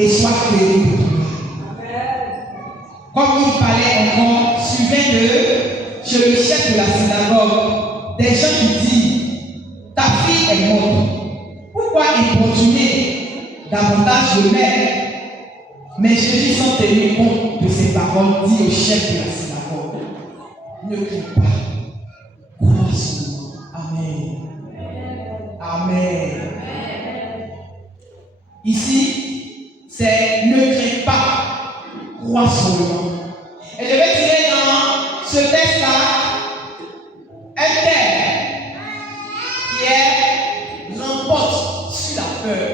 et sois guéri de ton mal. Comme il parlait encore, souviens-le, chez le chef de la synagogue, des gens qui disent, ta fille est morte. Pourquoi importuner davantage le maître? Mais Jésus, sans tenir compte de ces paroles, dit au chef de la synagogue, ne crie pas, crois sur moi. Amen. Amen. Ici, c'est ne crie pas, crois sur moi. Et je vais tirer dans ce texte-là un terme qui est remporte sur la peur.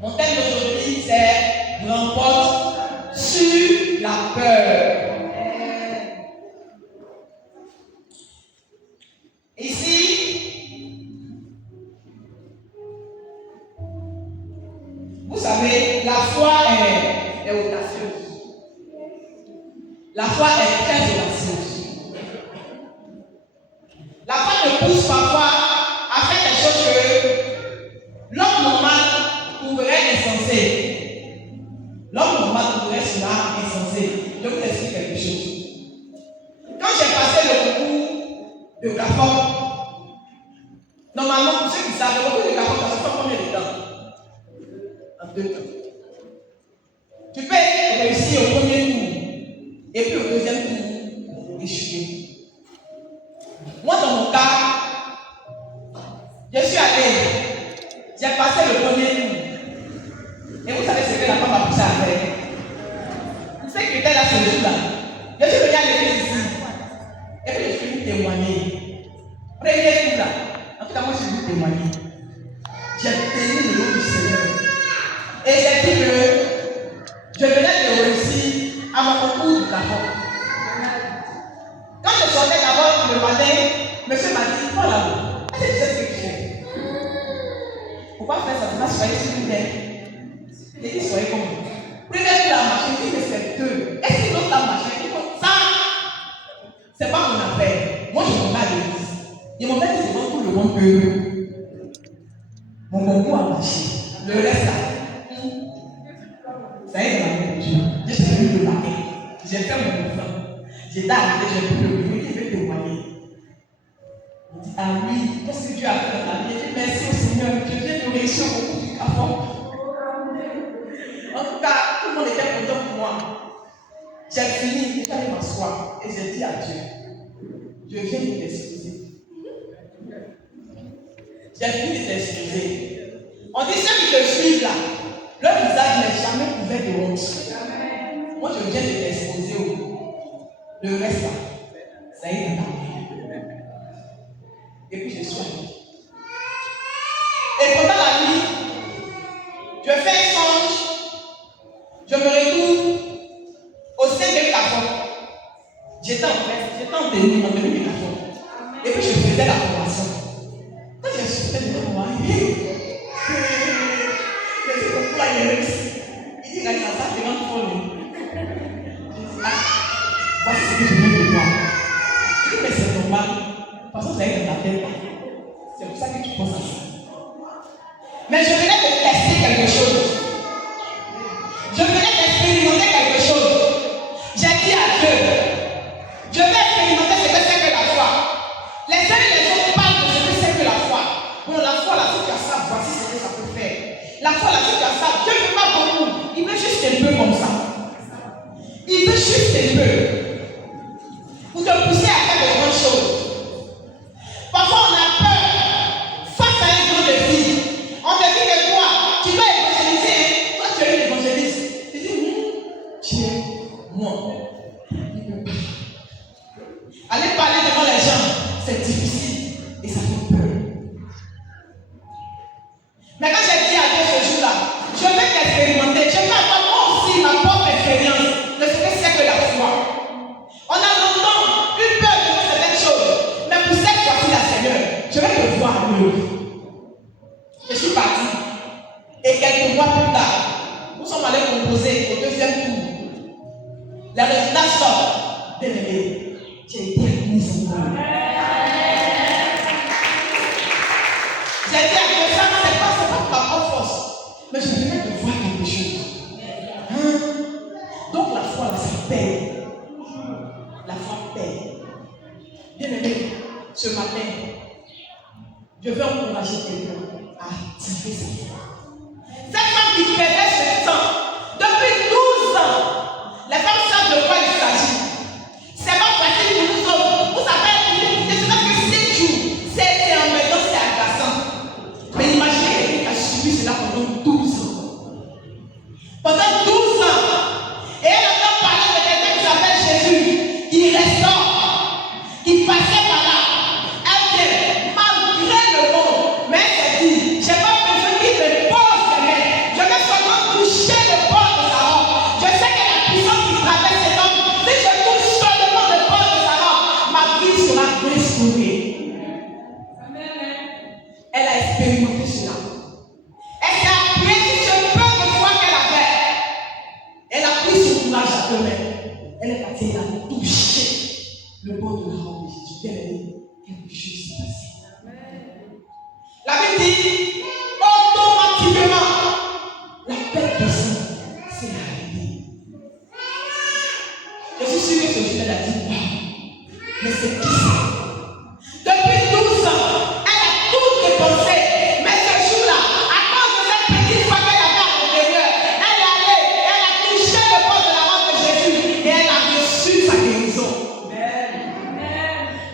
Mon thème d'aujourd'hui, c'est remporte sur la peur. Ici, vous savez, la foi est audacieuse. La foi est très audacieuse. La foi te pousse parfois à faire des choses que l'homme normal trouverait insensé. L'homme normal trouverait cela insensé. Je vous explique quelque chose. Quand j'ai passé le concours de GAFOM, normalement, pour ceux qui savent, le concours de GAFOM, ça se fait combien de temps? En 2 temps. Tu peux réussir au premier tour et puis au deuxième tour, échouer. Moi, dans mon cas, je suis allé, j'ai passé le premier tour. Et vous savez ce que la femme m'a poussé à faire? Vous savez que j'étais là ce jour-là. Je suis venu à l'église ici. Et puis je suis venu témoigner. Premier tour là. En tout cas, moi je suis venu témoigner. J'ai béni le nom du Seigneur. Et j'ai dit que je venais de réussir à mon concours de GAFOM. Quand je sortais d'abord le matin, monsieur m'a dit, voilà, est-ce que tu sais ce que tu fais? Pourquoi faire ça? Tu vas soigner sur une tête. J'ai dit, soyez comme vous. Premier tour la machine, il dit que c'est 2. Est-ce que l'autre la machine? Il dit, ça, c'est pas mon affaire. Moi, je m'en vais à l'église. Et mon père dit, devant tout le monde heureux. Mon concours a marché. Le reste là, ça y est, dans la main de Dieu. Je suis venu le matin. J'ai fait mon enfant. J'étais arrivé, j'ai pris le bruit, il veut témoigner. Il dit, ah oui, qu'est-ce que Dieu a fait dans ta vie? Il dit, merci au Seigneur, je viens de réussir au concours du GAFOM. En tout cas, tout le monde était content pour moi. J'ai fini, j'étais allé m'asseoir et j'ai dit à Dieu, je viens de t'excuser. J'ai fini de t'excuser. On dit ceux qui te suivent là, leur visage n'est jamais couvert de honte. Moi, je viens de t'exposer au bout. Le reste là, ça y est, et puis je suis allé. Et pendant la nuit, je fais un songe. Je me retrouve au sein de GAFOM. J'étais en tenue de GAFOM. Et puis je faisais la formation. Quand je suis sorti de moi, il dit, pourquoi il est réussi? Il dit, regarde ça, c'est grand folle. Je dis, ah, voici ce que je viens de voir. Il dit, mais c'est normal. Parce que ça est dans ta tête. C'est pour ça que tu penses à ça. Mais je venais de tester quelque chose. Je venais d'expérimenter quelque chose. J'ai dit à Dieu, je vais expérimenter ce que c'est que la foi. Les uns et les autres parlent de ce que c'est que la foi. Bon, la foi, là, si tu as ça, voici ce que ça peut faire. La foi, là, si tu as ça, Dieu ne veut pas beaucoup. Il veut juste un peu comme ça. Il veut juste un peu. Pour te pousser à faire de grandes choses. Parfois, on a peur face à un grand défi. On te dit que toi, tu dois évangéliser. Toi, tu es une évangéliste. Tu dis, Dieu, moi, il ne peut pas. Aller parler devant les gens, c'est difficile et ça fait peur. Mais quand j'ai dit à Dieu ce jour-là, je vais t'expérimenter, je vais avoir moi aussi ma propre expérience de ce que c'est que la foi. On a longtemps eu peur de certaines choses, mais pour cette fois-ci, la Seigneur, je vais te voir à l'œuvre. Je suis parti. Et quelques mois plus tard, nous sommes allés composer au deuxième tour. Les résultats sortent. Bien-aimé, j'ai été admis en moi. J'ai dit à Dieu, ça, c'est pas par ma force, mais je venais de voir Ce matin, je veux encourager quelqu'un à activer sa foi. Cette femme qui perdait ce temps depuis 12 ans, les femmes savent de quoi il s'agit. C'est pas facile pour nous autres. Vous savez, ne serait que 7 jours, c'est en maintenant, c'est agaçant. Mais imaginez quelqu'un qui a subi cela pendant 12 ans. Pendant 12 ans, et elle entend parler de quelqu'un qui s'appelle Jésus, qui restaure, qui passait par là. Elle vient, malgré le monde, mais elle s'est dit, j'ai pas besoin qu'il me pose les mains. Je vais seulement toucher le bord de sa robe. Je sais que la puissance qui traverse cet homme, si je touche seulement le bord de sa robe, ma vie sera restaurée. Elle a expérimenté cela. Elle s'est appuyée sur ce peu de foi qu'elle avait. Elle a pris ce courage à elle-même. Elle est partie, elle a touché le bord de la robe de Jésus. Quelque chose s'est passé. La Bible dit, automatiquement, la paix descend. C'est la réalité. Je suis sûr que ce jour, elle a dit, waouh, mais c'est qui ça? Depuis 12 ans, elle a tout dépensé. Mais ce jour-là, à cause de cette petite foi qu'elle avait à l'intérieur, elle est allée, elle a touché le bord de la robe de Jésus et elle a reçu sa guérison.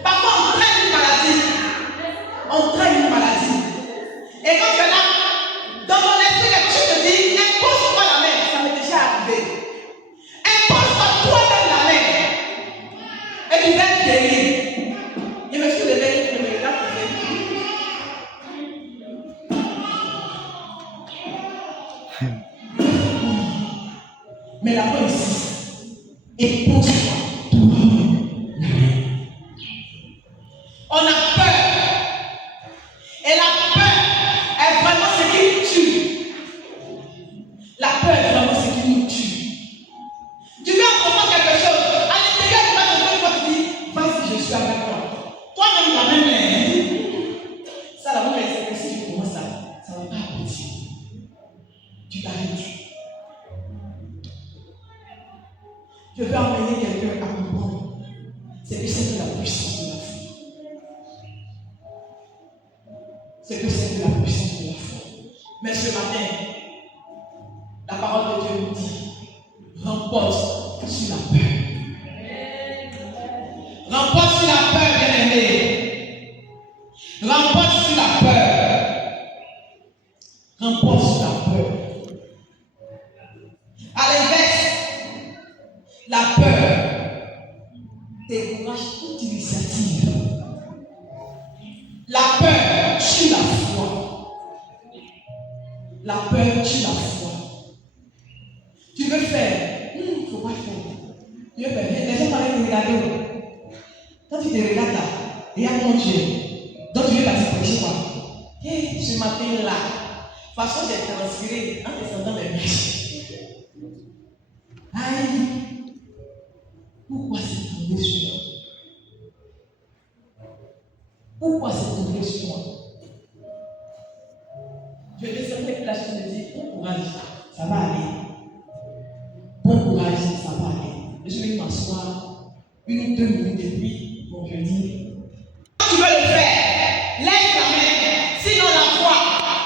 Parfois, on traîne une maladie. On traîne une maladie. Et quand tu es là, dans mon esprit, quelque chose te dit, impose-toi la main. Ça m'est déjà arrivé. Impose-toi toi-même la main. Et tu vas être guéri. Je me suis levé, je me regarde. Mais la foi insiste. Et pose-toi toi-même la main. On a peur. Et la peur est vraiment ce qui nous tue. La peur est vraiment ce qui nous tue. Tu veux comprendre quelque chose. À l'intérieur, tu vas te dire, tu dis, vas-y, je suis avec toi. Toi-même, la même main. Ça, la même main, c'est que si tu commences ça ne va pas aboutir. Tu t'arrêtes. Je veux emmener quelqu'un à comprendre. C'est que c'est de la puissance de la foi. C'est que c'est de la puissance de la foi. Mais ce matin, la parole de Dieu nous dit, remporte sur la peur. Remporte sur la peur, bien-aimé. Remporte sur la peur. Remporte sur la peur. À l'inverse, la peur décourage toute initiative. La peur tue la foi. La peur tue la foi. Tu veux faire, il ne faut pas faire. Tu veux faire, les gens parlaient de regarder. Quand tu te regardes là, regarde mon Dieu. Donc tu veux partir prêcher quoi? Et ce matin-là, de toute façon j'ai transpiré en descendant les mèches. Aïe, pourquoi c'est tombé sur moi? Pourquoi c'est tombé sur moi? Je descendais que la chose me dit, bon courage, ça va aller. Bon courage, ça va aller. Je vais m'asseoir 1 ou 2 minutes et puis, bon, je dis, tu veux le faire, lève la main, sinon la foi,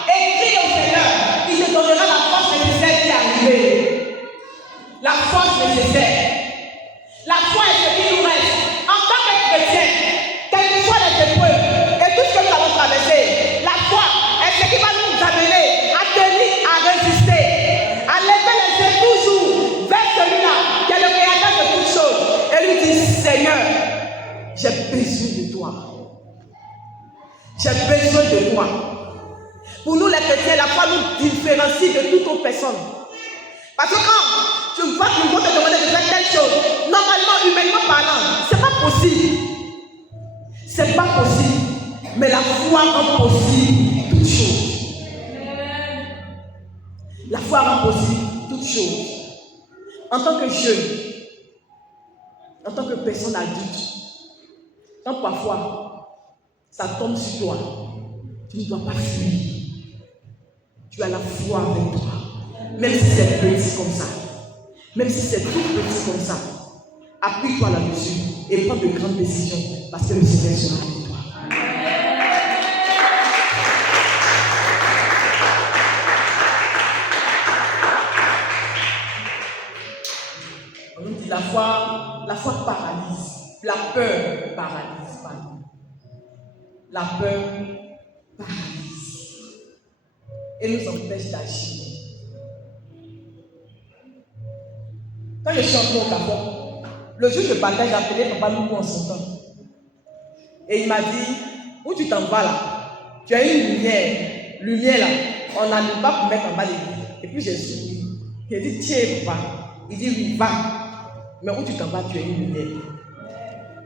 et crie au Seigneur, il te donnera la force nécessaire d'y arriver. La force nécessaire. La foi est ce qui nous reste. En tant que chrétien, quelles que soient les épreuves et tout ce que nous allons traverser, la foi est ce qui va nous amener à tenir, à résister, à lever les yeux toujours vers celui-là qui est le créateur de toutes choses et lui dire, Seigneur, j'ai besoin de toi. J'ai besoin de toi. Pour nous les chrétiens, la foi nous différencie de toute autre personne. Parce que quand tu vois qu'on va te demander de faire telle chose, normalement, humainement parlant, c'est pas possible. C'est pas possible. Mais la foi rend possible toute chose. La foi rend possible toute chose. En tant que jeune, en tant que personne adulte, quand parfois ça tombe sur toi, tu ne dois pas fuir. Tu as la foi avec toi. Même si c'est petit comme ça. Même si c'est tout petit comme ça. Appuie-toi là-dessus et prends de grandes décisions parce que le Seigneur sera avec toi. paralyse, pardon. La peur paralyse et nous empêche d'agir. Quand je suis entré au Gabon, le jour où je partais, j'ai appelé Papa Loulou en son temps. Et il m'a dit, où tu t'en vas là? Tu as une lumière là, on n'allume pas pour mettre en bas l'église. Et puis j'ai souri. J'ai dit, tiens papa. Il dit, oui, va. Mais où tu t'en vas, tu as une lumière.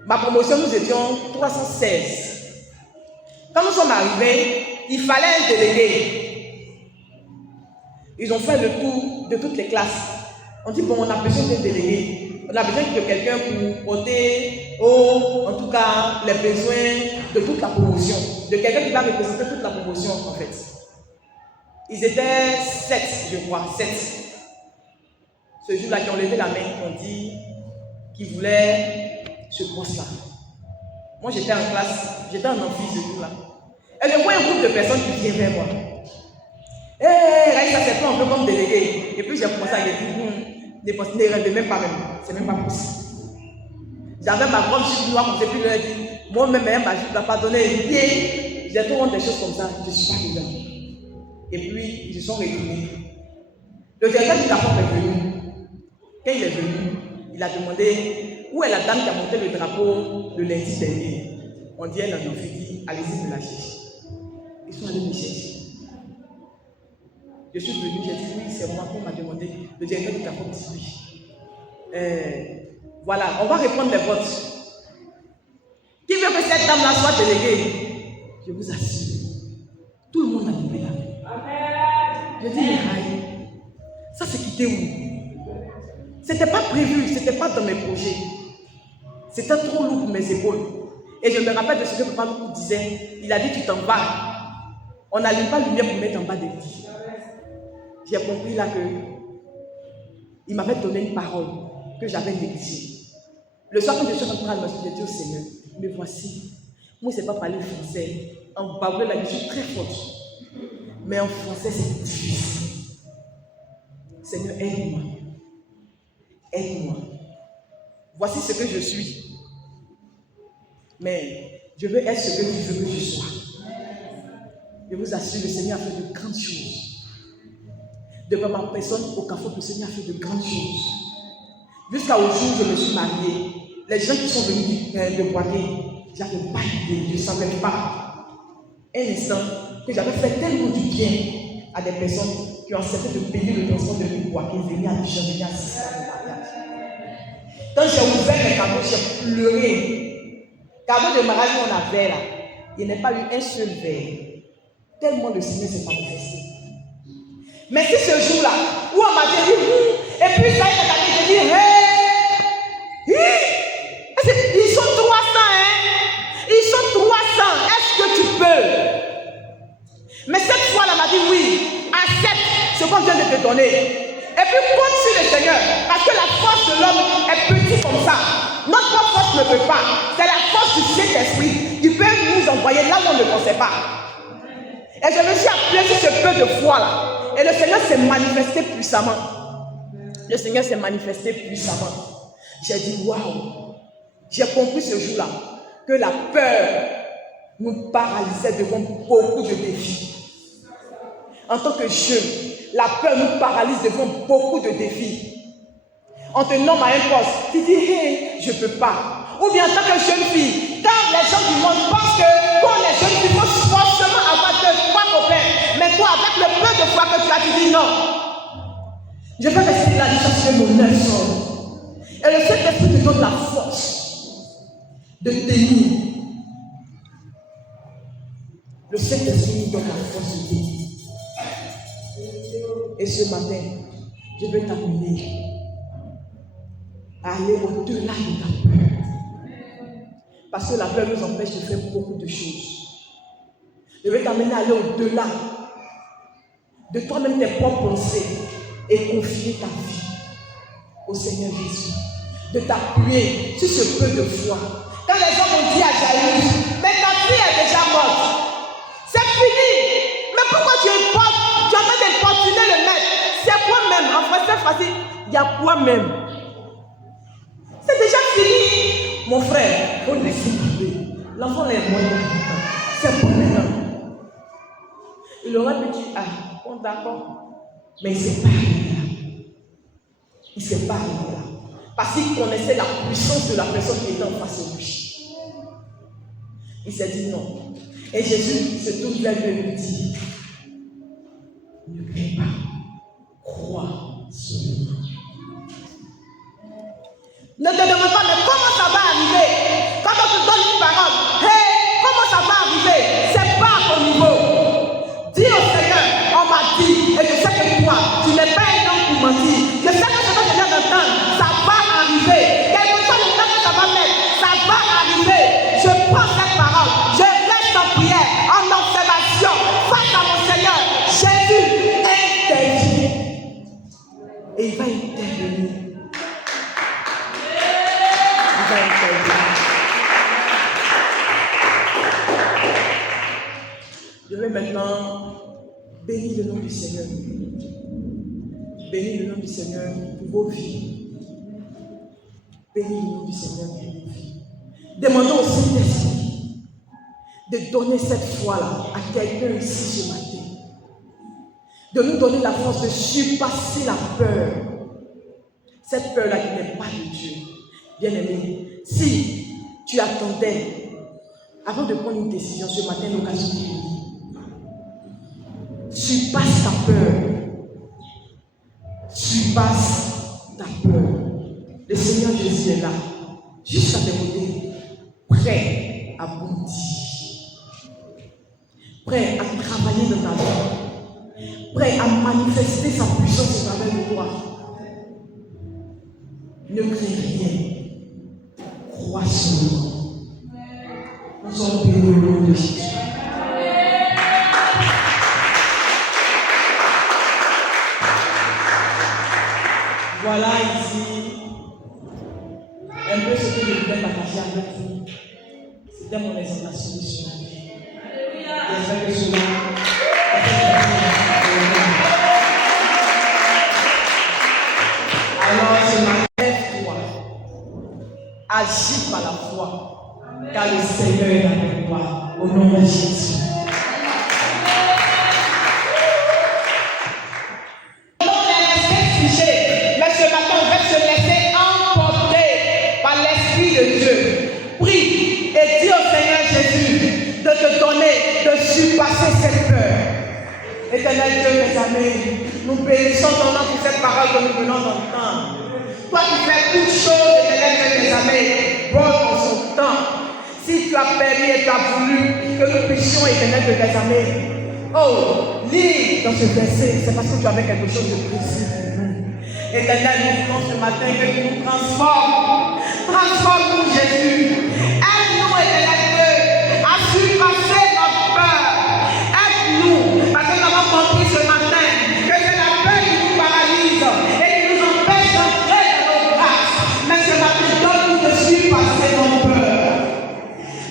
Ma promotion, nous étions 316. Quand nous sommes arrivés, il fallait un délégué. Ils ont fait le tour de toutes les classes. On dit, bon, on a besoin d'un délégué. On a besoin de quelqu'un pour ôter, en tout cas, les besoins de toute la promotion. De quelqu'un qui va représenter toute la promotion, en fait. Ils étaient 7, je crois, 7. Ce jour-là, qui ont levé la main, qui ont dit qu'ils voulaient ce poste-là. Moi, j'étais en classe, j'étais en amphi ce jour-là. Et je vois un groupe de personnes qui viennent vers moi. Raïssa, c'est toi un peu comme délégué. Et puis j'ai commencé à dire, ne rêvez même pas même. C'est même pas possible. J'avais ma grande jupe noire, comme j'ai pu leur dire, moi-même, ma jupe n'a pas donné un pied. J'ai tout honte des choses comme ça, je ne suis pas dedans. Et puis, ils se sont retournés. Le directeur du Gabon est venu. Quand il est venu, il a demandé où est la dame qui a monté le drapeau le lundi dernier. On dit, elle en a dit, allez-y me la chercher. Ils sont allés me chercher. Je suis venu, j'ai dit oui, c'est moi qu'on m'a demandé. Le directeur du Gabon dit oui. Voilà, on va répondre les votes. Qui veut que cette dame-là soit déléguée? Je vous assure, tout le monde a levé la main. Je dis, mais ça c'est quitté où? C'était pas prévu, c'était pas dans mes projets. C'était trop lourd pour mes épaules. Et je me rappelle de ce que Papa nous disait. Il a dit, tu t'en vas. On n'allume pas la lumière pour mettre en bas des lits. J'ai compris là que il m'avait donné une parole que j'avais négligée. Le soir quand je suis rentrée à la maison, j'ai dit au Seigneur, me voici. Moi, je ne sais pas parler français. En baoulé, là, je suis très forte. Mais en français, c'est difficile. Seigneur, aide-moi. Aide-moi. Voici ce que je suis. Mais je veux être ce que tu veux que je sois. Je vous assure, le Seigneur a fait de grandes choses. Devant ma personne, au Carrefour, le Seigneur a fait de grandes choses. Jusqu'au jour où je me suis mariée, les gens qui sont venus de Boisé, j'avais pas idée, je ne savais pas. Un instant, que j'avais fait tellement du bien à des personnes qui ont accepté de payer le transport de Boisé, venir à Dijon, venir assister à mon mariage. Quand j'ai ouvert mes cadeaux, j'ai pleuré. Cadeau de mariage qu'on avait là, il n'y a pas eu un seul verre. Tellement le Seigneur s'est manifesté. Mais c'est ce jour-là où on m'a dit, et puis ça, j'ai dit, ils sont 300, hein? Ils sont 300, est-ce que tu peux? Mais cette fois-là, m'a dit, oui, accepte ce qu'on vient de te donner. Et puis compte sur le Seigneur, parce que la force de l'homme est petite comme ça. Notre force ne peut pas. C'est la force du Saint-Esprit qui peut nous envoyer là où on ne pensait pas. Et je me suis appelé sur ce peu de foi-là. Et le Seigneur s'est manifesté puissamment. Le Seigneur s'est manifesté puissamment. J'ai dit, waouh! J'ai compris ce jour-là que la peur nous paralysait devant beaucoup de défis. En tant que jeunes, la peur nous paralyse devant beaucoup de défis. On te nomme à un poste, tu dis, hey, je ne peux pas. Ou bien en tant que jeune fille, quand les gens du monde pensent que quand les jeunes filles, il faut forcément avoir 2-3 copains. Mais toi, avec le peu de fois que tu as, tu dis non. Je vais rester là jusqu'à mon œuvre. Et le Saint-Esprit te donne la force de tenir. Le Saint-Esprit nous donne la force de tenir. Et ce matin, je vais t'amener à aller au-delà de ta peur. Parce que la peur nous empêche de faire beaucoup de choses. Je vais t'amener à aller au-delà de toi-même, tes propres pensées, et confier ta vie au Seigneur Jésus. De t'appuyer sur ce peu de foi. Quand les gens m'ont dit à Jaïr, mais ta fille est déjà morte. C'est fini. Mais pourquoi tu es en train d'importuner le maître? C'est quoi même? En français facile, il y a quoi même? C'est déjà fini. Mon frère, il faut laisser tomber. L'enfant est moins important. C'est pour maintenant. Il aurait pu dire, ah, bon d'accord. Mais il ne s'est pas arrivé là. Il ne s'est pas arrivé là. Parce qu'il connaissait la puissance de la personne qui était en face de lui. Il s'est dit non. Et Jésus se tourne vers lui et lui dit, ne crains pas, crois seulement. Ne te demande pas, mais comment ça va arriver? Quand on te donne une parole, hey, comment ça va arriver? C'est pas à ton niveau. Dis au Seigneur, on m'a dit, et je sais que toi, tu n'es pas un homme pour mentir. Je sais que ce que je viens d'entendre, ça va arriver. Quel que soit le temps que ça va mettre, ça va arriver. Je prends cette parole, je reste en prière, en observation, face à mon Seigneur. Jésus intervient. Et il va intervenir. Je vais maintenant bénir le nom du Seigneur. Bénir le nom du Seigneur pour vos vies. Bénir le nom du Seigneur pour vos vies. Demandons au Saint-Esprit de donner cette foi-là à quelqu'un ici ce matin. De nous donner la force de surpasser la peur. Cette peur-là qui n'est pas de Dieu. Bien-aimé, si tu attendais, avant de prendre une décision ce matin, l'occasion de prier, surpasse ta peur. Surpasse ta peur. Le Seigneur Jésus est là, juste à demander, prêt à bondir, prêt à travailler dans ta vie, prêt à manifester sa puissance au travers de toi. Ne crains rien. Crois seulement. Nous sommes bénis au nom de Jésus. Voilà ici un peu ce que je voulais partager avec vous. C'était mon exhortation de ce matin. J'espère que cela alors ce matin, lève-toi. Agis par la foi. Car le Seigneur est avec toi. Au nom de Jésus. Surpasser cette peur. Éternel Dieu, mes amis, nous bénissons ton nom pour cette parole que nous venons d'entendre. Toi qui fais toutes choses, éternel Dieu, mes amis, bonne en son temps. Si tu as permis et tu as voulu que nous puissions, éternel Dieu, mes amis, oh, lis dans ce verset, c'est parce que tu avais quelque chose de précis pour nous. Éternel, nous voulons ce matin que tu nous transformes. Transforme-nous, Jésus. Aide-nous, éternel Dieu, à surpasser notre peur. Parce que nous avons compris ce matin que c'est la peur qui nous paralyse et qui nous empêche d'entrer dans nos grâces. Mais ce matin, donne-nous de surpasser nos peurs.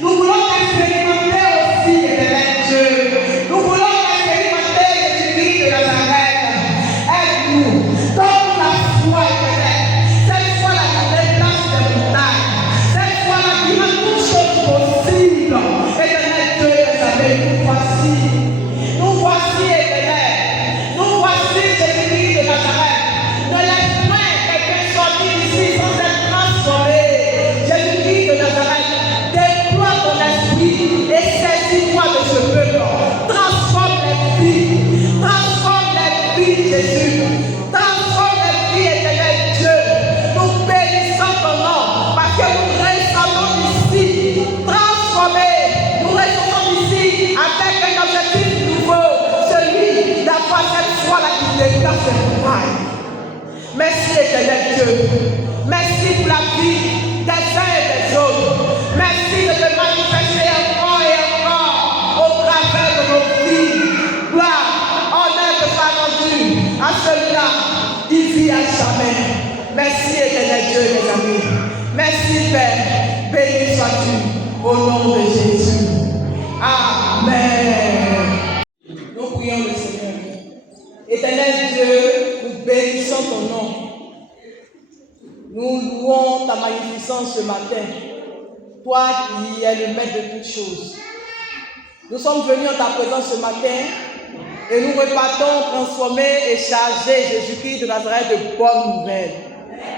Nous voulons expérimenter aussi, éternel Dieu. Nous voulons expérimenter Jésus de Nazareth. Aide-nous. Donne-nous la foi, éternel. Cette foi-là qui déplace les montagnes. Cette foi-là qui rend toutes choses possibles. Éternel Dieu, nous avons nous voici. Nous voici, éternel. Nous voici, Jésus de Nazareth. Ne laisse pas quelqu'un sortir d'ici sans être transformé. Jésus de Nazareth, déploie ton esprit et saisis-toi de ce peuple. Transforme les vies. Transforme les vies, Jésus. Transforme les vies, éternel Dieu. Nous bénissons ton nom parce que nous restons ici transformés. Nous restons ici avec un objectif nouveau, celui d'avoir cette foi-là qui déplace les montagnes. Merci, éternel Dieu. Merci pour la vie des uns et des autres. Merci de te manifester encore et encore au travers de nos vies. Gloire, honneur te soit rendu à celui-là qui vit à jamais. Merci, éternel Dieu, mes amis. Merci, Père. Béni sois-tu au nom de Jésus. Amen. Nous prions le Seigneur. Éternel Dieu, nous bénissons ton nom. Nous louons ta magnificence ce matin. toi qui es le maître de toutes choses. Nous sommes venus en ta présence ce matin et nous repartons transformés et chargés, Jésus-Christ de Nazareth, de bonnes nouvelles.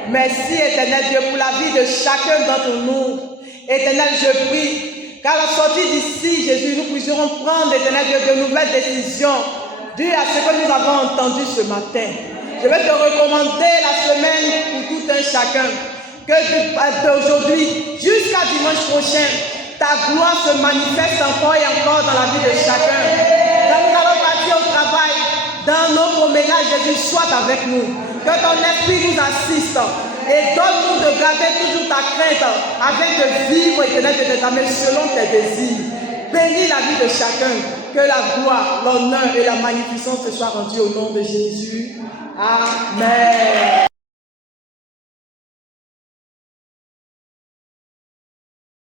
Merci, Éternel Dieu, pour la vie de chacun d'entre nous. Éternel, je prie qu'à la sortie d'ici, Jésus, nous puissions prendre, Éternel Dieu, de nouvelles décisions dues à ce que nous avons entendu ce matin. Je vais te recommander la semaine pour tout un chacun. Que d'aujourd'hui jusqu'à dimanche prochain, ta gloire se manifeste encore et encore dans la vie de chacun. Quand nous allons partir au travail, dans nos promenades, Jésus, sois avec nous. Que ton esprit nous assiste et donne-nous de garder toujours ta crainte afin de vivre et de tes amis selon tes désirs. Bénis la vie de chacun. Que la gloire, l'honneur et la magnificence te soient rendus au nom de Jésus. Amen.